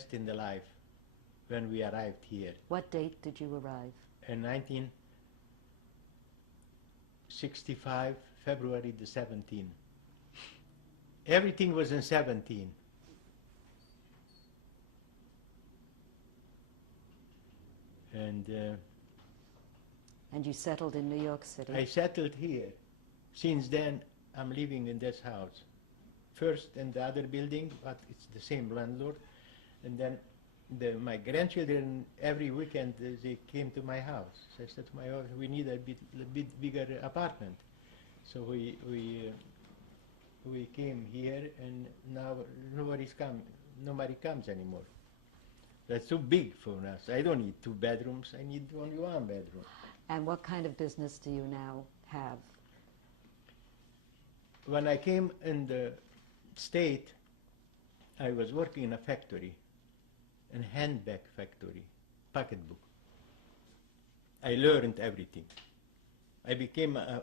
best in the life when we arrived here. What date did you arrive? In 1965, February the 17th. Everything was in 17. And you settled in New York City? I settled here. Since then, I'm living in this house. First in the other building, but it's the same landlord. And then my grandchildren, every weekend, they came to my house. So I said to my wife, we need a bit bigger apartment. So we came here, and now nobody comes anymore. That's too big for us. I don't need 2 bedrooms. I need only 1 bedroom. And what kind of business do you now have? When I came in the state, I was working in a factory, a handbag factory, pocketbook. I learned everything. I became a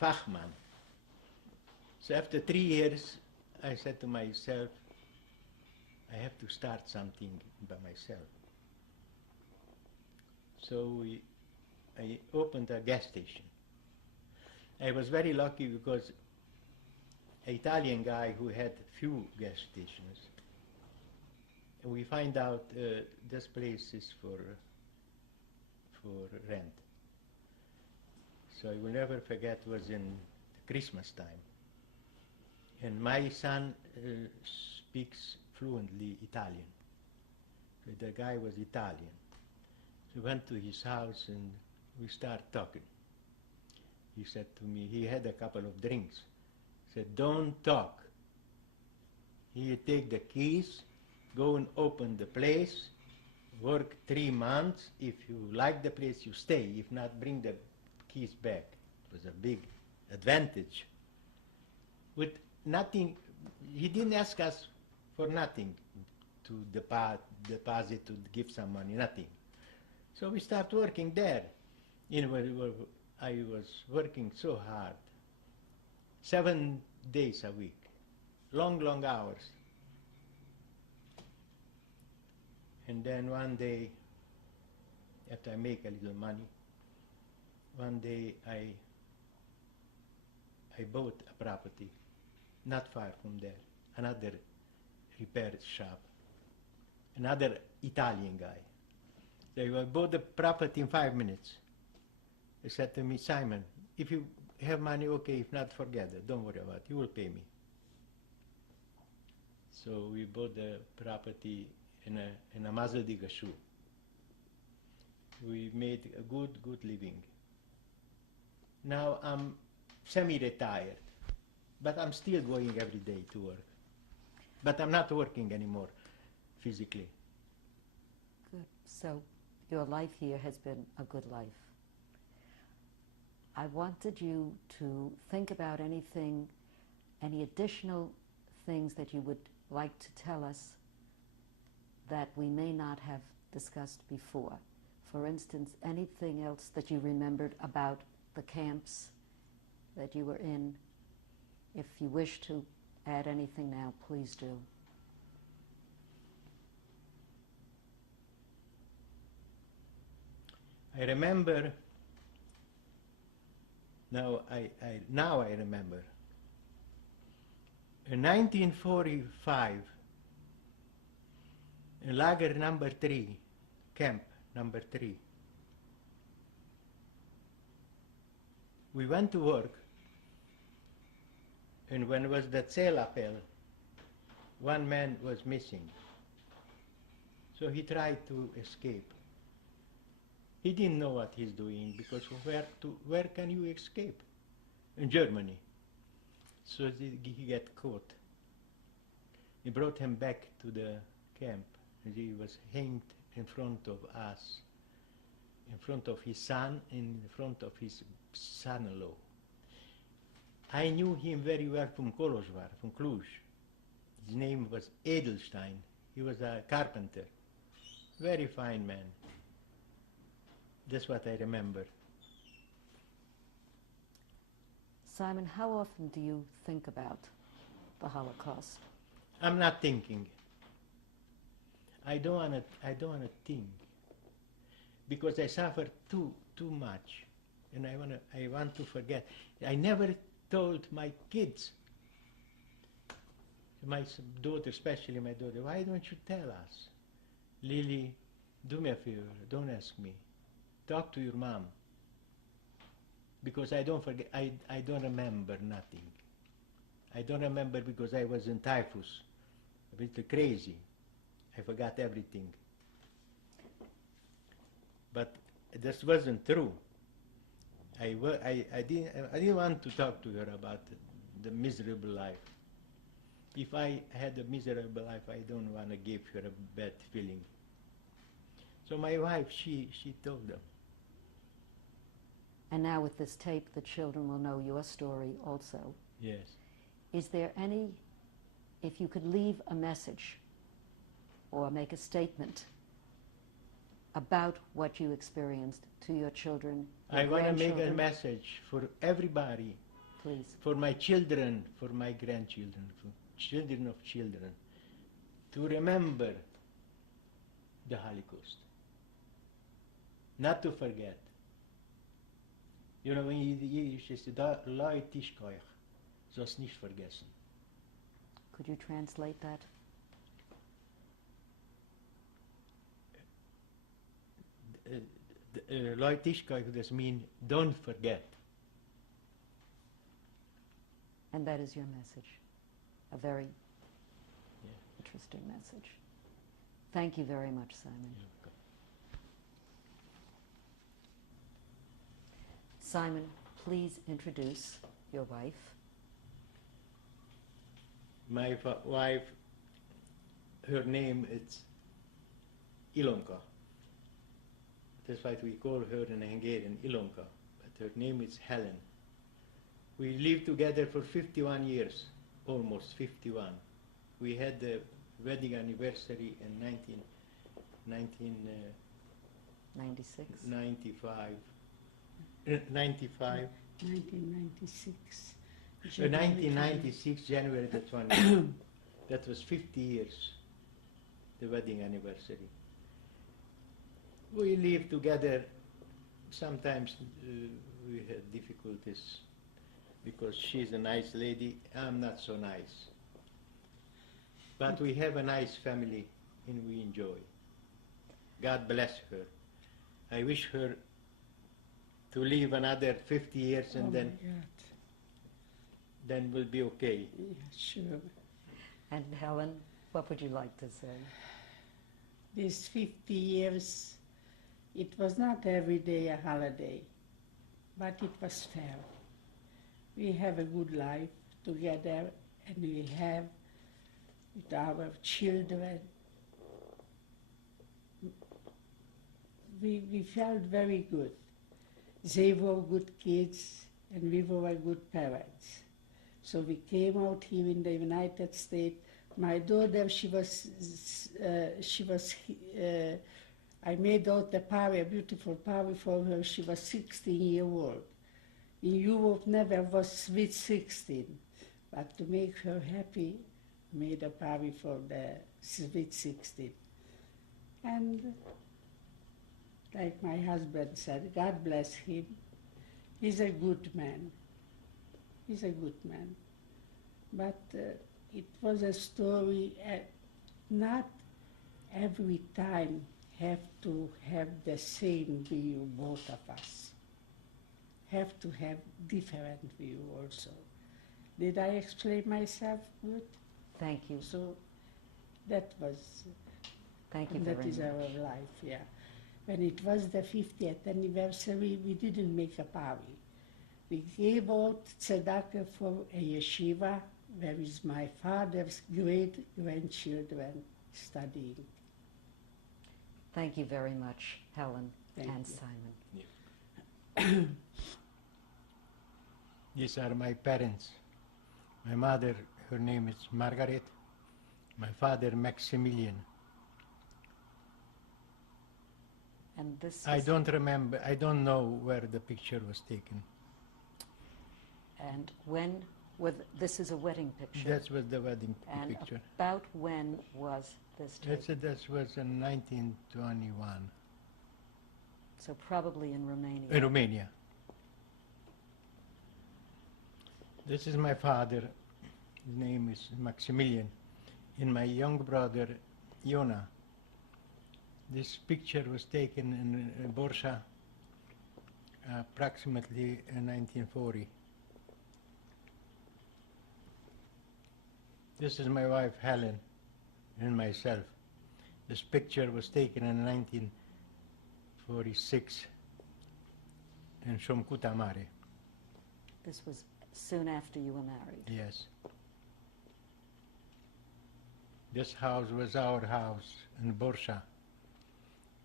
fachman. So after 3 years, I said to myself, I have to start something by myself. So I opened a gas station. I was very lucky because an Italian guy who had few gas stations, we find out this place is for rent. So I will never forget, was in Christmas time. And my son speaks fluently Italian. So the guy was Italian. So we went to his house and we started talking. He said to me, he had a couple of drinks. He said, don't talk. You take the keys, go and open the place, work 3 months. If you like the place, you stay. If not, bring the keys back. It was a big advantage. With nothing, he didn't ask us for nothing to deposit, to give some money, nothing. So we started working there. I was working so hard, 7 days a week, long hours. And then one day, after I make a little money, one day I bought a property, not far from there, another repair shop, another Italian guy. They bought the property in 5 minutes. He said to me, Simon, if you have money, okay, if not, forget it, don't worry about it, you will pay me. So we bought the property in a Mazaldiga shoe. We made a good living. Now I'm semi-retired, but I'm still going every day to work. But I'm not working anymore physically. Good. So your life here has been a good life. I wanted you to think about anything, any additional things that you would like to tell us that we may not have discussed before. For instance, anything else that you remembered about the camps that you were in. If you wish to add anything now, please do. I remember, now I remember, in 1945, in Lager number 3, camp number 3, we went to work, and when it was the Zelappell, one man was missing. So he tried to escape. He didn't know what he's doing, because where can you escape? In Germany. So he got caught. He brought him back to the camp. He was hanged in front of us, in front of his son, in front of his son-in-law. I knew him very well from Kolozsvár, from Cluj. His name was Edelstein. He was a carpenter. Very fine man. That's what I remember. Simon, how often do you think about the Holocaust? I'm not thinking. I don't wanna think, because I suffer too much, and I want to forget. I never told my kids, my daughter, especially my daughter, why don't you tell us? Lily, do me a favor, don't ask me. Talk to your mom. Because I don't forget, I don't remember nothing. I don't remember because I was in typhus, a bit crazy. I forgot everything. But this wasn't true. I didn't want to talk to her about the miserable life. If I had a miserable life, I don't want to give her a bad feeling. So my wife, she told them. And now with this tape, the children will know your story also. Yes. Is there any, if you could leave a message or make a statement about what you experienced to your children, your I want to make a grandchildren? message for everybody, Please. for my children, for my grandchildren, for children of children, to remember the Holocaust. Not to forget. You know, when Jiddisch ist, Leut Tischkoich, soll's nicht vergessen. Could you translate that? Leut Tischkoich does mean don't forget. And that is your message. A very interesting message. Thank you very much, Simon. Simon, please introduce your wife. My wife, her name is Ilonka. That's why we call her in Hungarian Ilonka, but her name is Helen. We lived together for 51 years, almost 51. We had the wedding anniversary in 96. 1995. 1996. 1996, January the 20th. That was 50 years, the wedding anniversary. We lived together. Sometimes we had difficulties because she's a nice lady, I'm not so nice. But we have a nice family and we enjoy. God bless her. I wish her to live another 50 years and Oh then my God. then we'll be okay. Yeah, sure. And Helen, what would you like to say? These 50 years, it was not every day a holiday, but it was fair. We have a good life together, and we have with our children. We felt very good. They were good kids, and we were good parents. So we came out here in the United States. My daughter, I made out a beautiful party for her. She was 16 years old. In Europe, never was sweet 16. But to make her happy, made a party for the sweet 16. And like my husband said, God bless him. He's a good man. He's a good man. But it was a story, not every time have to have the same view, both of us. Have to have different view also. Did I explain myself good? Thank you. So that was, Thank you and very that is much. our life, yeah. When it was the 50th anniversary, we didn't make a party. We gave out tzedakah for a yeshiva where is my father's great-grandchildren studying. Thank you very much, Helen Thank and you. Simon. These are my parents. My mother, her name is Margaret. My father, Maximilian. And this I is, don't remember, I don't know where the picture was taken. and when This is a wedding picture. That was the wedding And picture. about when was this taken? That was in 1921 So probably in Romania. in Romania. This is my father. His name is Maximilian. And my young brother, Iona. This picture was taken in Borsa approximately in 1940. This is my wife Helen and myself. This picture was taken in 1946 in Șomcuta Mare. This was soon after you were married. Yes. This house was our house in Borsa.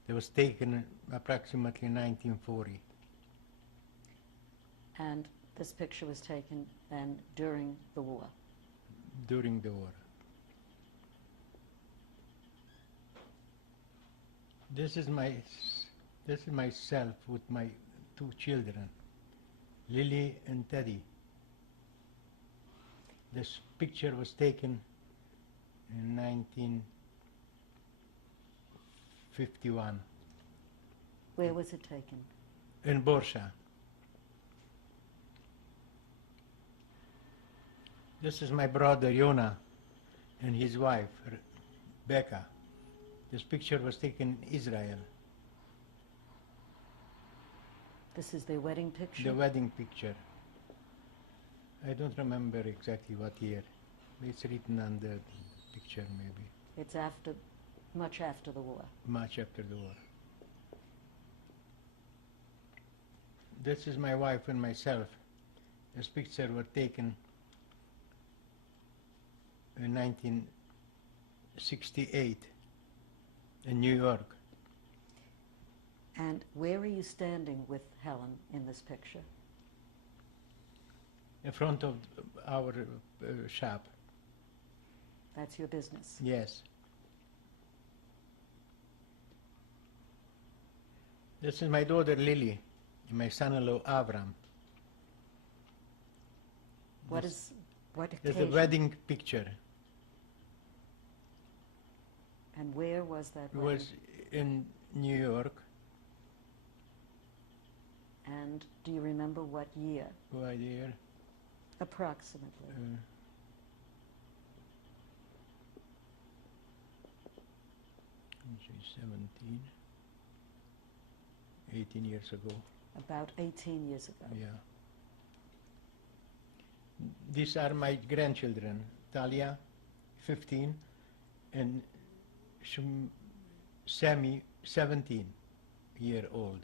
It was taken approximately 1940. And this picture was taken then during the war. During the war. This is myself with my two children, Lily and Teddy. This picture was taken in 1951 Where was it taken? in Borsa. This is my brother Iona and his wife Becca. This picture was taken in Israel. This is their wedding picture? The wedding picture. I don't remember exactly what year. It's written on the picture maybe. It's much after the war. Much after the war. This is my wife and myself. This picture was taken in 1968 in New York. And where are you standing with Helen in this picture? In front of our shop. That's your business. Yes. This is my daughter Lily and my son-in-law Avram. What This is occasion? a wedding picture. And where was that It wedding? was in New York. And do you remember what year, What year? approximately? 17, 18 years ago. About 18 years ago. Yeah. These are my grandchildren, Talia, 15, and Sammy, 17-year-old.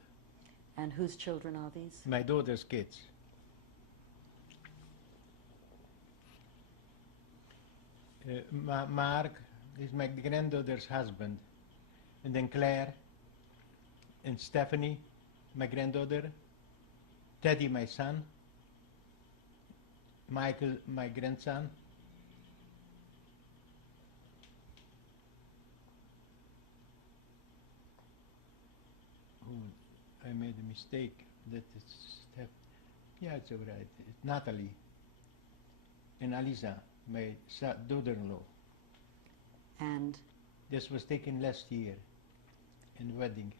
And whose children are these? My daughter's kids. Mark is my granddaughter's husband, and then Claire and Stephanie, my granddaughter, Teddy, my son, Michael, my grandson. I made a mistake. That it's yeah, it's all right. It's Natalie and Alisa, my daughter-in-law. And This was taken last year in wedding.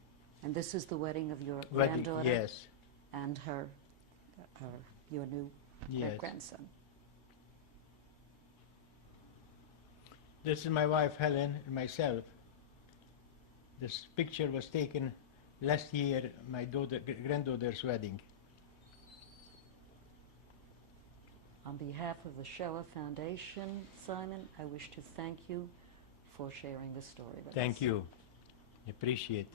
this is the wedding of your Wedding, granddaughter yes, and your new yes. grandson. This is my wife Helen and myself. This picture was taken last year, my granddaughter's wedding. On behalf of the Shoah Foundation, Simon, I wish to thank you for sharing this story with us. Thank you. Appreciate.